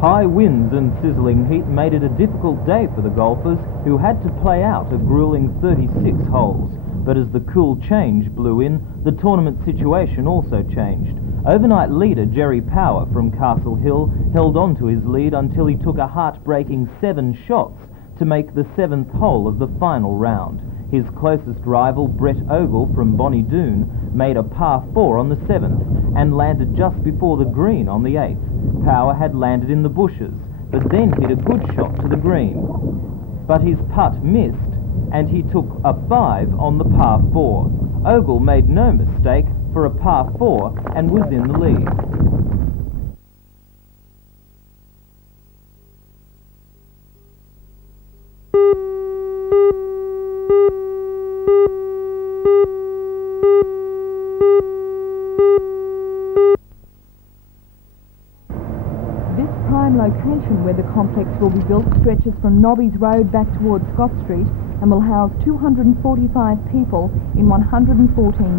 High winds and sizzling heat made it a difficult day for the golfers, who had to play out a grueling 36 holes. But as the cool change blew in, the tournament situation also changed. Overnight leader Jerry Power from Castle Hill held on to his lead until he took a heartbreaking 7 shots to make the 7th hole of the final round. His closest rival, Brett Ogle from Bonnie Doon, made a par 4 on the 7th and landed just before the green on the 8th. Power had landed in the bushes, but then hit a good shot to the green. But his putt missed, and he took a 5 on the par 4. Ogle made no mistake for a par 4 and was in the lead. Location where the complex will be built stretches from Nobby's Road back towards Scott Street and will house 245 people in 114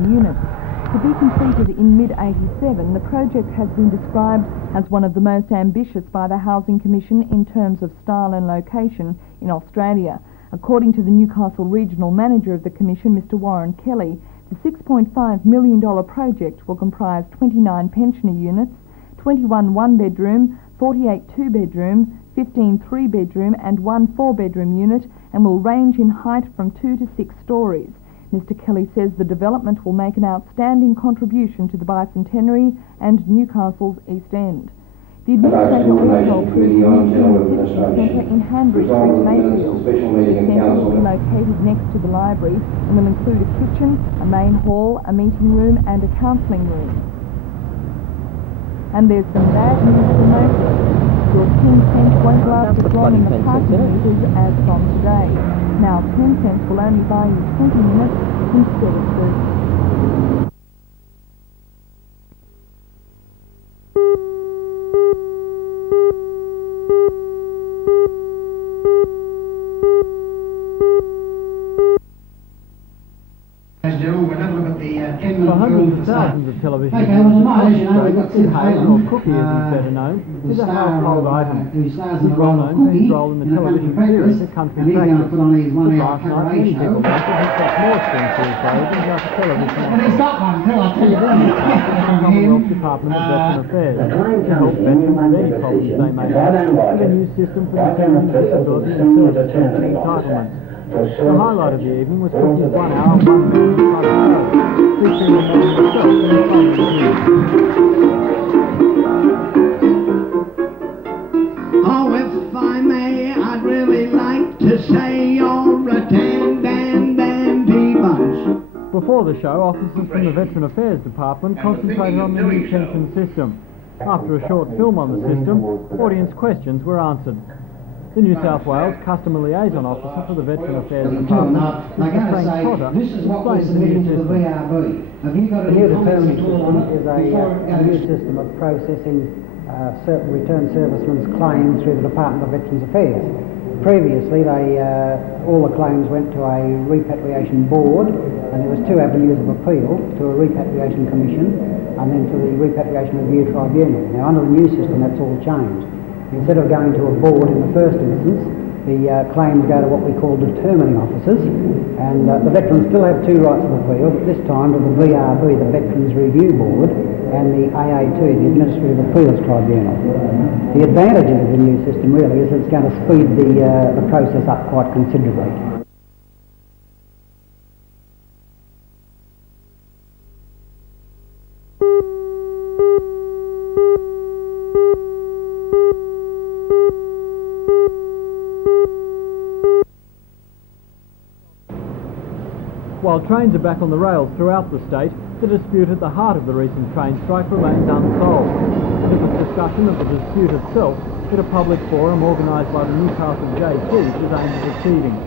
units. To be completed in mid-87, the project has been described as one of the most ambitious by the Housing Commission in terms of style and location in Australia. According to the Newcastle Regional Manager of the Commission, Mr Warren Kelly, the $6.5 million project will comprise 29 pensioner units, 21 one-bedroom, 48 two-bedroom, 15 three-bedroom and 1 4-bedroom unit, and will range in height from 2 to 6 stories. Mr Kelly says the development will make an outstanding contribution to the bicentenary and Newcastle's East End. The administrator also approved the new centre in Hanbury Street, Mayfield. The centre will be located next to the library and will include a kitchen, a main hall, a meeting room and a counselling room. And there's some bad news for motorists. Your 10 cents won't last as long in the parking meters as from today. Now 10 cents will only buy you 20 minutes instead of 30. For hundreds of thousands of television viewers, inhaling, or cookie as he's better known, is a household item. He's well known for his role in the television series The Country Practice. But last night, many people wanted his got more strings to his bow than just television. The Commonwealth Department of Veteran Affairs to help veterans with any problems they may have with a new system for determining disability and service pension entitlements. The highlight of the evening was Cookie's 1 hour, 1 minute type show, featuring the man himself in the front of the news. Oh, if I may, I'd really like to say you're a dandy bunch. Before the show, officers from the Veteran Affairs Department concentrated on the new pension system. After a short film on the system, audience questions were answered. The New South Wales Customer Liaison Officer for the Veteran Affairs Department, Mr Frank Potter, explains the new system. The new determining system is a new system of processing certain return servicemen's claims through the Department of Veterans Affairs. Previously, all the claims went to a repatriation board, and there was 2 avenues of appeal, to a repatriation commission and then to the repatriation review tribunal. Now, under the new system, that's all changed. Instead of going to a board in the first instance, the claims go to what we call determining officers, and the veterans still have 2 rights of appeal, but this time to the VRB, the Veterans Review Board, and the AAT, the Administrative Appeals Tribunal. The advantages of the new system really is it's going to speed the process up quite considerably. While trains are back on the rails throughout the state, the dispute at the heart of the recent train strike remains unsolved. It was discussion of the dispute itself that a public forum organised by the Newcastle JT was aimed at achieving.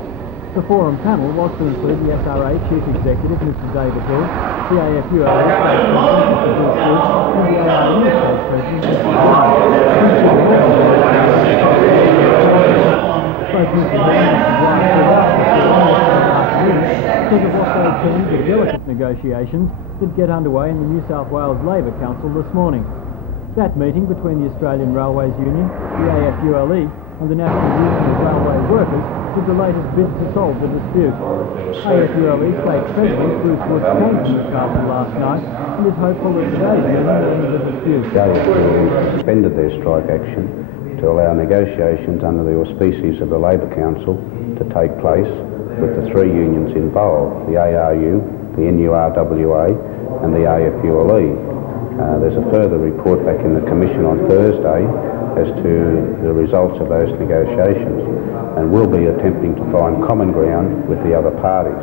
The forum panel was to include the SRA Chief Executive, Mr David Hill, the AFUA State President, Mr Bruce Wood, and the ARU State President, Mr Both Mr Hill and Mr White stood out for the because of what they termed the delicate negotiations that get underway in the New South Wales Labor Council this morning. That meeting between the Australian Railways Union, the AFULE, and the National Union of Railway Workers was the latest bid to solve the dispute. AFULE State President Bruce Wood came to Newcastle last night and is hopeful that today's meeting will end the dispute. The AFULE suspended their strike action to allow negotiations under the auspices of the Labor Council to take place with the three unions involved, the ARU, the NURWA and the AFULE. There's a further report back in the Commission on Thursday as to the results of those negotiations, and we'll be attempting to find common ground with the other parties.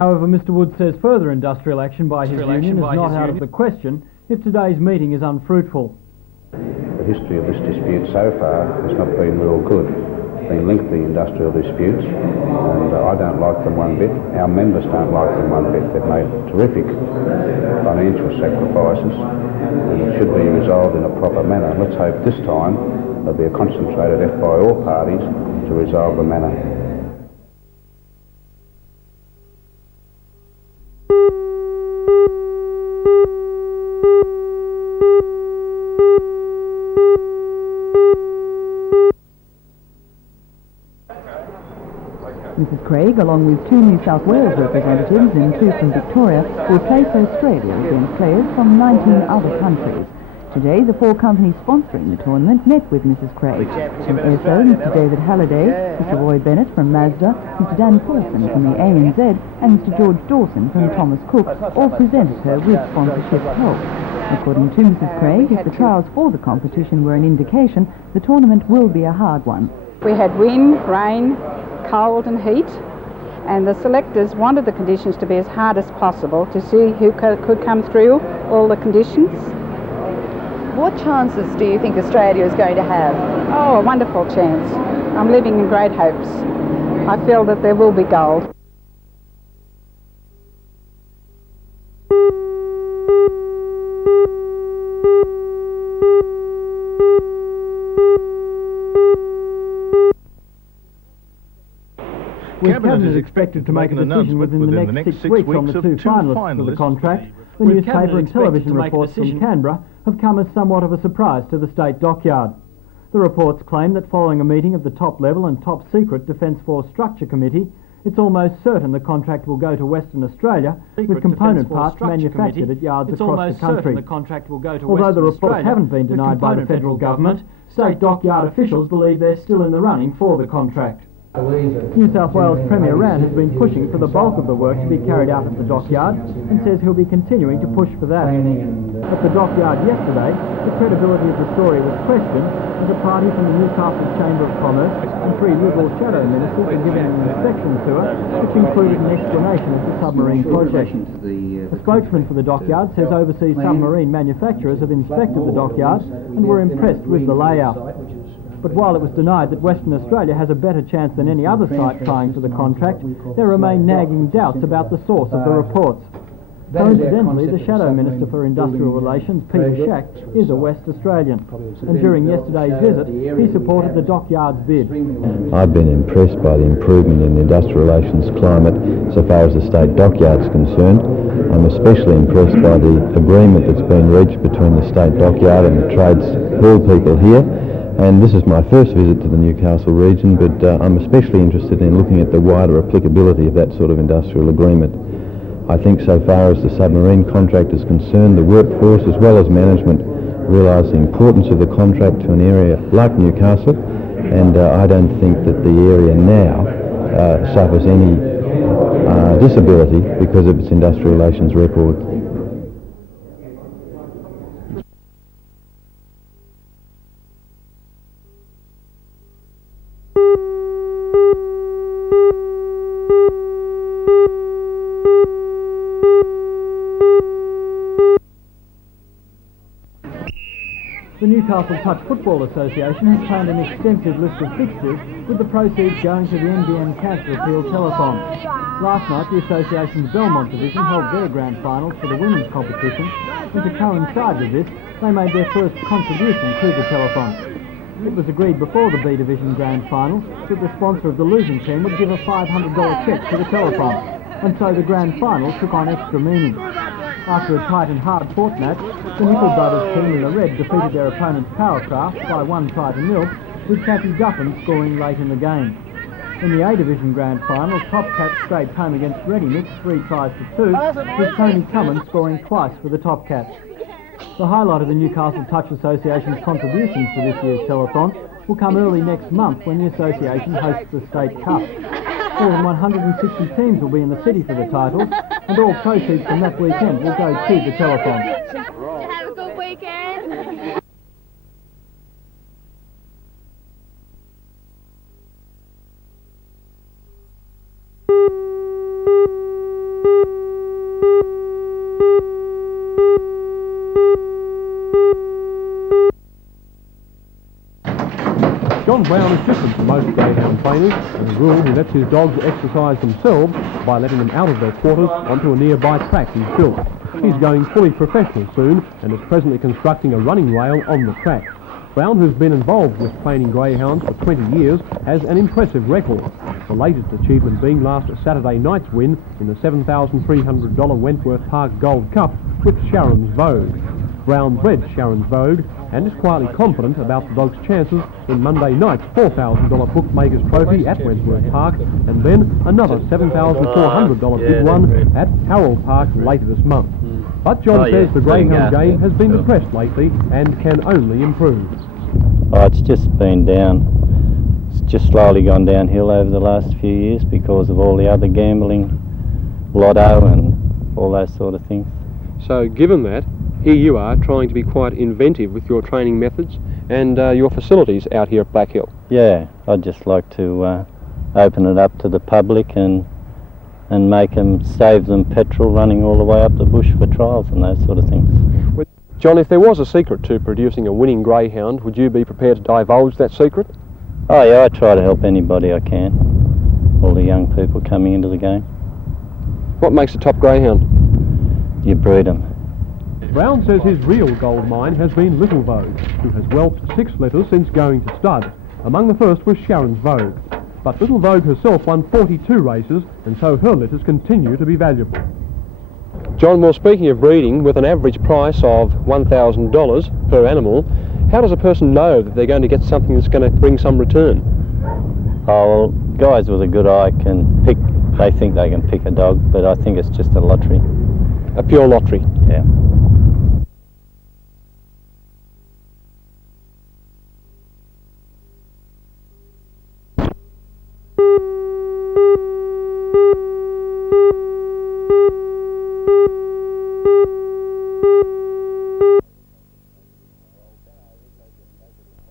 However, Mr Wood says further industrial action by his union is not out of the question if today's meeting is unfruitful. The history of this dispute so far has not been real good. It's been lengthy industrial disputes, and I don't like them one bit. Our members don't like them one bit. They've made terrific financial sacrifices, and it should be resolved in a proper manner. Let's hope this time there'll be a concentrated effort by all parties to resolve the matter. Mrs Craig, along with two New South Wales representatives and two from Victoria, will face Australia against players from 19 other countries. Today, the four companies sponsoring the tournament met with Mrs Craig. From ESO, Mr David Halliday, Mr Roy Bennett from Mazda, Mr Dan Paulson from the ANZ, and Mr George Dawson from Thomas Cook all presented her with sponsorship help. According to Mrs Craig, if the trials for the competition were an indication, the tournament will be a hard one. We had wind, rain, cold and heat, and the selectors wanted the conditions to be as hard as possible to see who could come through all the conditions. What chances do you think Australia is going to have? Oh, a wonderful chance. I'm living in great hopes. I feel that there will be gold. Cabinet is expected to make a decision within the next 6 weeks on the two finalists for the contract. The newspaper and television reports from Canberra have come as somewhat of a surprise to the State Dockyard. The reports claim that following a meeting of the top level and top secret Defence Force Structure Committee, it's almost certain the contract will go to Western Australia with component parts manufactured at yards across the country. Although the reports haven't been denied by the federal government, State Dockyard officials believe they're still in the running for the contract. New South Wales Premier Rand has been pushing for the bulk of the work to be carried out at the dockyard and says he'll be continuing to push for that. At the dockyard yesterday, the credibility of the story was questioned as a party from the Newcastle Chamber of Commerce and three Liberal shadow ministers were given an inspection tour which included an explanation of the submarine project. A spokesman for the dockyard says overseas submarine manufacturers have inspected the dockyard and were impressed with the layout. But while it was denied that Western Australia has a better chance than any other site trying for the contract, there remain nagging doubts about the source of the reports. Coincidentally, the Shadow Minister for Industrial Relations, Peter Shack, is a West Australian, and during yesterday's visit, he supported the dockyard's bid. I've been impressed by the improvement in the industrial relations climate so far as the state dockyard is concerned. I'm especially impressed by the agreement that's been reached between the state dockyard and the trades hall people here. And this is my first visit to the Newcastle region, but I'm especially interested in looking at the wider applicability of that sort of industrial agreement. I think so far as the submarine contract is concerned, the workforce as well as management realise the importance of the contract to an area like Newcastle, and I don't think that the area now suffers any disability because of its industrial relations record. The Newcastle Touch Football Association has planned an extensive list of fixtures with the proceeds going to the NBN Cancer Appeal Telethon. Last night the association's Belmont division held their grand finals for the women's competition, and to coincide with this they made their first contribution to the telethon. It was agreed before the B Division grand final that the sponsor of the losing team would give a $500 cheque to the telethon. and so the grand final took on extra meaning. After a tight and hard-fought match, the Nicol brothers team in the red defeated their opponent's Powercraft by 1-0, with Kathy Duffin scoring late in the game. In the A Division Grand Final, Top Cats scraped home against Ready Mix 3-2, with Tony Cummins scoring twice for the Top Cats. The highlight of the Newcastle Touch Association's contributions to this year's telethon will come early next month when the association hosts the State Cup. More than 160 teams will be in the city for the titles, and all proceeds from that weekend will go to the telethon. Have a good weekend. John Brown is different to most greyhound trainers, and a rule he lets his dogs exercise themselves by letting them out of their quarters onto a nearby track he's built. He's going fully professional soon and is presently constructing a running rail on the track. Brown, who's been involved with training greyhounds for 20 years, has an impressive record, the latest achievement being last Saturday night's win in the $7,300 Wentworth Park Gold Cup with Sharon's Vogue. Brown bred Sharon's Vogue and is quietly confident about the dog's chances in Monday night's $4,000 Bookmakers Trophy at Wentworth Park, and then another $7,400 big one at Harold Park later this month. But John says the greyhound game has been depressed lately and can only improve. Oh, it's just been down. It's just slowly gone downhill over the last few years because of all the other gambling, lotto and all those sort of things. So given that, here you are trying to be quite inventive with your training methods and your facilities out here at Black Hill. Yeah, I'd just like to open it up to the public and make them, save them petrol running all the way up the bush for trials and those sort of things. John, if there was a secret to producing a winning greyhound, would you be prepared to divulge that secret? Oh yeah, I try to help anybody I can, all the young people coming into the game. What makes a top greyhound? You breed them. Brown says his real gold mine has been Little Vogue, who has whelped 6 litters since going to stud. Among the first was Sharon's Vogue. But Little Vogue herself won 42 races, and so her litters continue to be valuable. John, well, speaking of breeding, with an average price of $1,000 per animal, how does a person know that they're going to get something that's going to bring some return? Oh, well, guys with a good eye can pick, they think they can pick a dog, but I think it's just a lottery. A pure lottery? Yeah.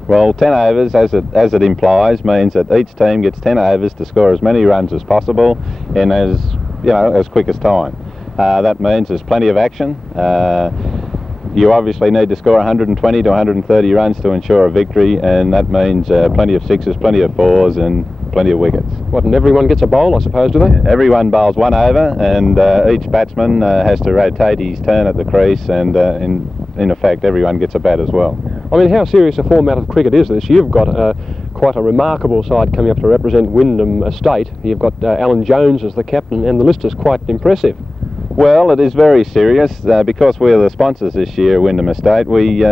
Well, 10 overs, as it implies, means that each team gets 10 overs to score as many runs as possible in as quick as time. That means there's plenty of action. You obviously need to score 120 to 130 runs to ensure a victory, and that means plenty of sixes, plenty of fours, and plenty of wickets. What, and everyone gets a bowl, I suppose, do they? Everyone bowls 1 over, and each batsman has to rotate his turn at the crease, and in effect, everyone gets a bat as well. I mean, how serious a format of cricket is this? You've got quite a remarkable side coming up to represent Wyndham Estate. You've got Alan Jones as the captain, and the list is quite impressive. Well, it is very serious because we're the sponsors this year, Wyndham Estate. We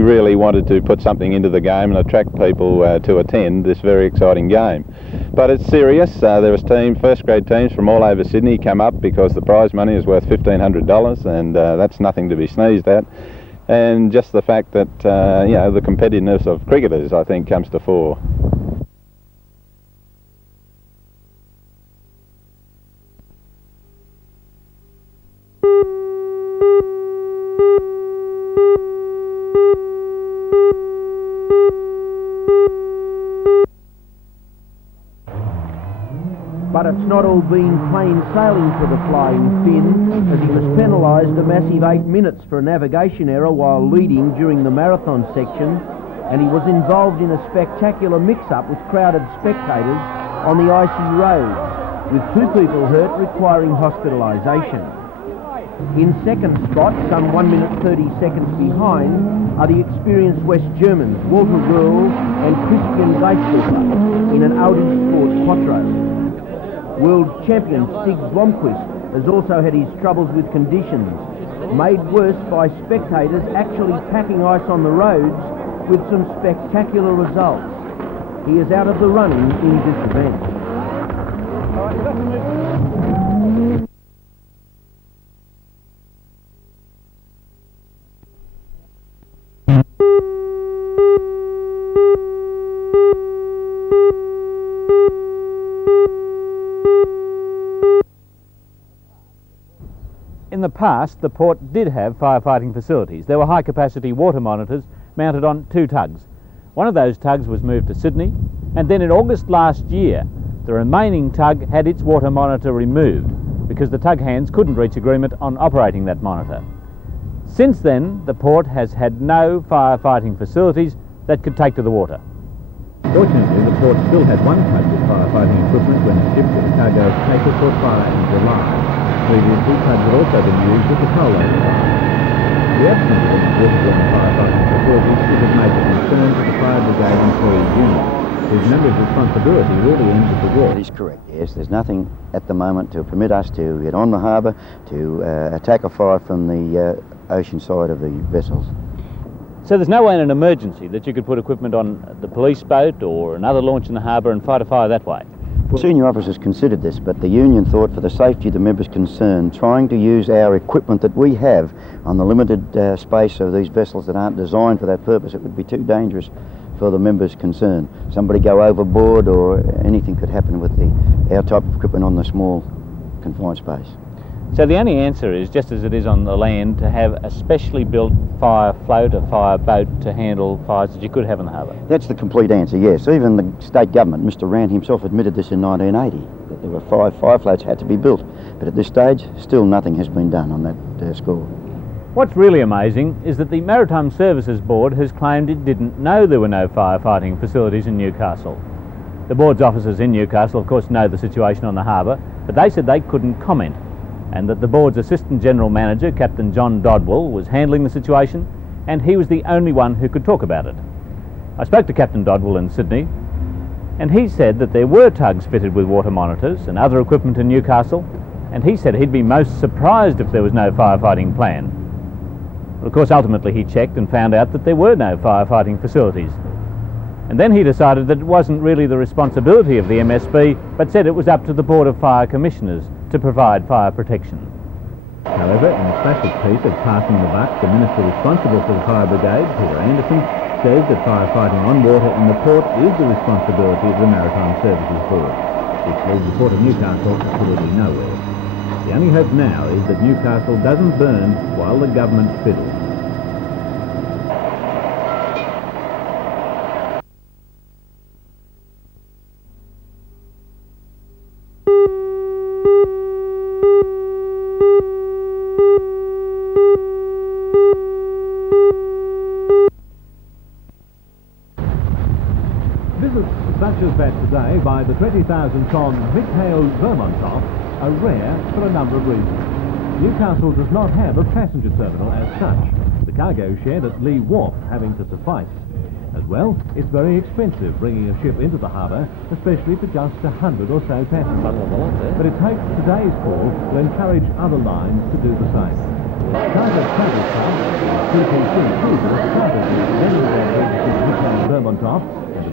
really wanted to put something into the game and attract people to attend this very exciting game. But it's serious. There was first grade teams from all over Sydney come up because the prize money is worth $1,500, and that's nothing to be sneezed at. And just the fact that the competitiveness of cricketers, I think, comes to fore. But it's not all been plain sailing for the Flying Finn, as he was penalised a massive 8 minutes for a navigation error while leading during the marathon section, and he was involved in a spectacular mix-up with crowded spectators on the icy roads, with 2 people hurt requiring hospitalisation. In second spot, some 1 minute 30 seconds behind, are the experienced West Germans Walter Röhrl and Christian Geistelfer in an Audi Sport Quattro. World champion Stig Blomqvist has also had his troubles with conditions, made worse by spectators actually packing ice on the roads with some spectacular results. He is out of the running in this event. In the past, the port did have firefighting facilities. There were high-capacity water monitors mounted on 2 tugs. One of those tugs was moved to Sydney, and then in August last year, the remaining tug had its water monitor removed because the tug hands couldn't reach agreement on operating that monitor. Since then, the port has had no firefighting facilities that could take to the water. Fortunately, the port still had one tug with firefighting equipment when the ship with the cargo of paper caught fire in July. Previously, tugs had also been used with the coal fire. The absence of any waterborne firefighting facilities is of major concern to the fire brigade employee unit, whose members' responsibility really ends at the wharf. That is correct, yes. There's nothing at the moment to permit us to get on the harbour to attack a fire from the ocean side of the vessels. So there's no way in an emergency that you could put equipment on the police boat or another launch in the harbour and fight a fire that way? Well, senior officers considered this, but the union thought for the safety of the members concerned, trying to use our equipment that we have on the limited space of these vessels that aren't designed for that purpose, it would be too dangerous for the members concerned. Somebody go overboard or anything could happen with our type of equipment on the small confined space. So the only answer is, just as it is on the land, to have a specially built fire float, a fire boat to handle fires that you could have in the harbour. That's the complete answer, yes. Even the state government, Mr Rand himself, admitted this in 1980, that there were 5 fire floats had to be built. But at this stage, still nothing has been done on that score. What's really amazing is that the Maritime Services Board has claimed it didn't know there were no firefighting facilities in Newcastle. The board's officers in Newcastle, of course, know the situation on the harbour, but they said they couldn't comment, and that the board's Assistant General Manager, Captain John Dodwell, was handling the situation, and he was the only one who could talk about it. I spoke to Captain Dodwell in Sydney, and he said that there were tugs fitted with water monitors and other equipment in Newcastle, and he said he'd be most surprised if there was no firefighting plan. But of course, ultimately he checked and found out that there were no firefighting facilities. And then he decided that it wasn't really the responsibility of the MSB, but said it was up to the Board of Fire Commissioners to provide fire protection. However, in a classic piece of Passing the Buck, the minister responsible for the fire brigade, Peter Anderson, says that firefighting on water in the port is the responsibility of the Maritime Services Board, which leaves the Port of Newcastle absolutely nowhere. The only hope now is that Newcastle doesn't burn while the government fiddles. Such as that today by the 20,000-ton Mick-Hale Vermontoft are rare for a number of reasons. Newcastle does not have a passenger terminal as such, the cargo shed at Lee Wharf having to suffice. As well, it's very expensive bringing a ship into the harbour, especially for just 100 or so passengers. But it takes today's call to encourage other lines to do the same. Cargo Travel Club, the CPC cruiser, started with many of their registered Mick-Hale Vermontoft,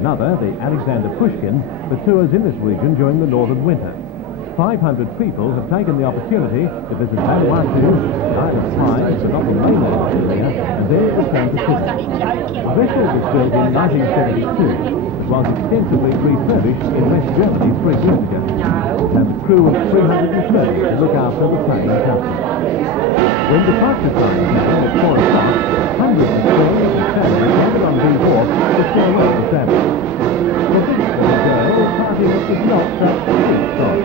another, the Alexander Pushkin, for tours in this region during the northern winter. 500 people have taken the opportunity to visit Vanuatu, the Isle of Pine, the not the mainland area, and then return to Sydney. The vessel was built in 1972, but was extensively refurbished in West Germany 3 years ago. It has a crew of 330 to look after the paying customers. When departure time began at 4 o'clock, hundreds of sailors and sailors gathered on Lee Wharf to farewell the Sabbath. For a bit of a girl, parting was not such a big story.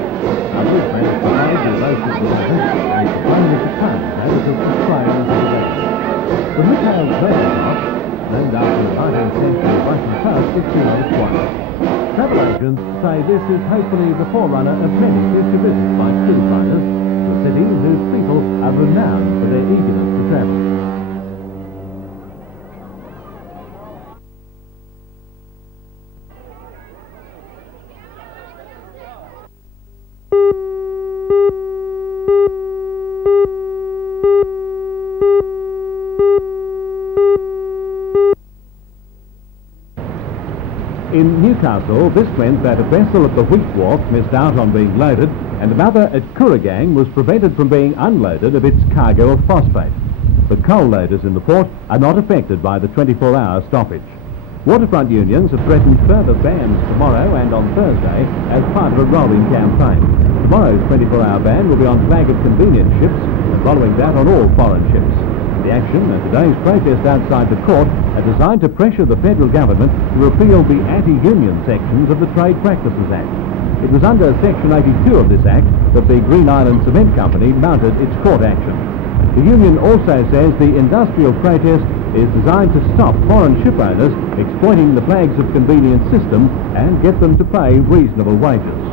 Others managed to manage the most of the weather, and the phone of the town that took the train into the vessel. The Mick-Hale Vermontoft, named after the 19th century Russian poet, was below twice. Travel agents say this is hopefully the forerunner of many future visits by cruise liners, the city whose people are renowned for their eagerness to travel. In Newcastle, this meant that a vessel at the Wheat Wharf missed out on being loaded, and another at Kooragang was prevented from being unloaded of its cargo of phosphate. The coal loaders in the port are not affected by the 24-hour stoppage. Waterfront unions have threatened further bans tomorrow and on Thursday as part of a rolling campaign. Tomorrow's 24-hour ban will be on flag of convenience ships, and following that on all foreign ships. The action and today's protest outside the court are designed to pressure the federal government to repeal the anti-union sections of the Trade Practices Act. It was under Section 82 of this Act that the Green Island Cement Company mounted its court action. The union also says the industrial protest is designed to stop foreign ship owners exploiting the flags of convenience system and get them to pay reasonable wages.